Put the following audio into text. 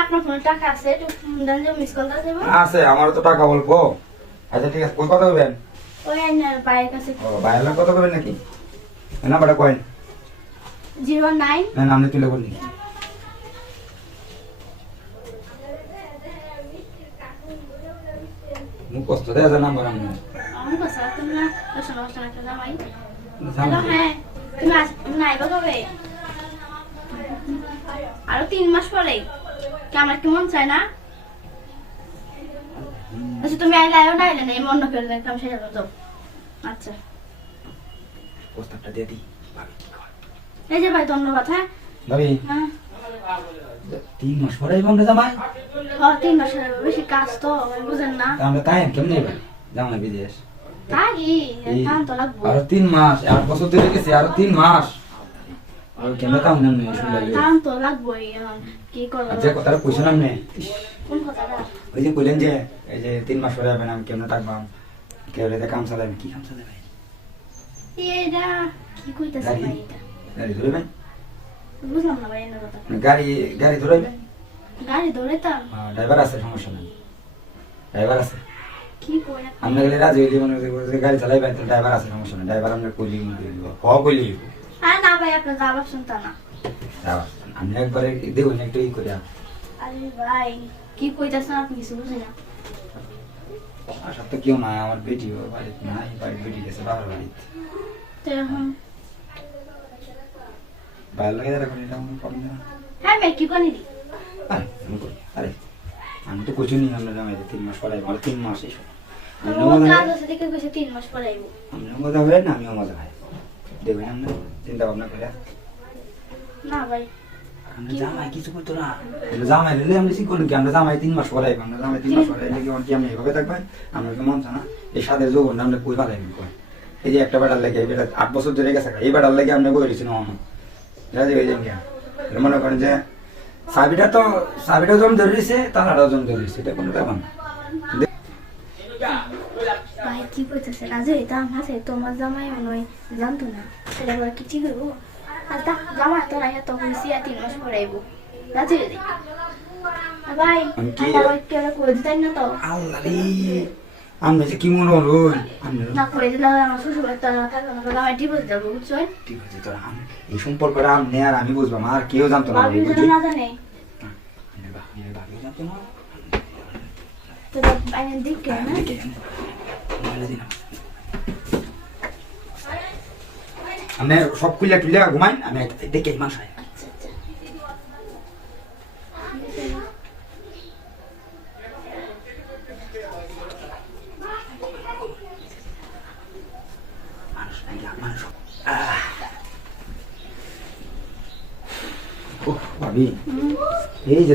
আপনার ফোনে টাকা আছে, একটু দেন যে মিস কল দেব। আছে, আমার তো টাকা বলবো। আচ্ছা ঠিক আছে, কই কত করবেন? ওই বাইরের কাছে। ও বাইরে কত করবেন নাকি? নাম্বারটা কয়েন 09 না নামে তুলে বলি। মুখ কষ্ট দেয় আছে নাম্বার আমি। আমি কথা তুমি না দশ টাকা জামাই। হ্যালো হ্যাঁ, তুমি আজ নাইবা কবে? আরো 3 মাস পরে। কি আমার কি মন চায় না? আচ্ছা তুমি আইলে আয়ো না, আইলে না, এই মন না করে দেখলাম সেটা যাও। আচ্ছা প্রস্তাবটা দিয়ে দিই। ভাবি কি কর? এই যে ভাই ধন্যবাদ। হ্যাঁ ভাবি হ্যাঁ 3 মাস পরে বন্ধ জামাই। 3 মাসের বেশি কাজ তো বুঝেন না। আমরা তাই কেমনে ভাই জামাই বিদেশ। তাই কাম তো লাগবো। আর 3 মাস, 8 বছর ধরে গেছে, আর 3 মাস। আর কেমনে কাম নেন শুনলে। কাম তো লাগবোই, এখন কি করব? আচ্ছা কথাটা কইছেন আপনি। কোন কথাটা? ওই যে কইলেন যে এই যে 3 মাস পরে যাবেন, আমি কেমনে থাকবাম? কেউ রেতে কাম চালাবেন, কি কাম চালাবেন? এটা কি কইতাছে গাড়ি ভাই? এটা গাড়ি ধরবেন? বুঝলাম না ভাই এর কথা। গাড়ি ধরবেন? গাড়ি ধরেতাম? ড্রাইভার আছে, সমস্যা নাই। ড্রাইভার আছে। কি কই আপনি? আমরা গেলে রাজি হইলে মনে হয় যে গাড়ি চালাইবেন, তো ড্রাইভার আছে, সমস্যা নাই। ড্রাইভার আমরা কইলি কইলি। আর না ভাই, আপনার জবাব শুনতা না। আমি একবারে দেখুন একটু ই করে আরে ভাই কি কইতাছেন আপনি? কিছু বুঝি না। আসার তো কেউ নাই, আমার বেটি বাড়িতে নাই, বাড়ির বেটি গেছে বাবার বাড়িতে। তো এখন বাইরে লাগে যারা করে এটা মনে করেন না। হ্যাঁ ভাই কি করি? আরে আমি করি, আরে আমি তো কইছি নি আমরা জামাই 3 মাস পরে আমার 3 মাস এসো। আমার কাজ আছে দেখে কইছে 3 মাস পরে আইবো। আমরা মজা হয় না, আমিও মজা হয়। দেখবেন আমরা চিন্তা ভাবনা করে। না ভাই আমরা জামাই কিছু করতো না, জামাই নিলে আমরা কি করবো? আমরা জামাই 3 মাস পরে আইবো, আমরা জামাই 3 মাস পরে আইলে কি আমি এভাবে থাকবে? আমরা তো মন চায় না এই সাথে যৌবন আমরা কই পালাইবি কই? এই যে একটা বেটার লাগে, এই বেটা 8 বছর ধরে গেছে, এই বেটার লাগে আমরা বই রইছি না অন্য রাজি হয়ে যাই গিয়া। মনে করেন যে সাবিটা জম ধরে রইছে, তালাটাও জম ধরে রইছে, এটা কোনো ব্যাপার না। ভাই কি কইতাছে? রাজি হইতাম হাসে, তোমার জামাই মনে হয় জানতো না, সেটা আবার কি ঠিক হইব? আর তা জামাই তো নাই, তো কইছি 3 মাস পরে আইবো। রাজি হই ভাই। আমি কি আমার কি আর কই দিতেন না তো? আল্লাহ রে, আমি যে কি মনে হলো আমি না কই দিলে আমার শ্বশুর বাড়িতে থাকবে না, জামাই ডিভোর্স দেবো বুঝছো? ঠিক আছে তোরা এই সম্পর্কটা আমি আর আমি বুঝবো, আর কেউ জানতো না। ভাবি যদি না জানে ভাবি জানতো না তো বাইরে দিকে না। আমি সব খুলে টুলে ঘুমাই, আমি দেখে মানুষ হয়। আচ্ছা আচ্ছা মানুষ নাকি মানুষ। ভাবি এই যে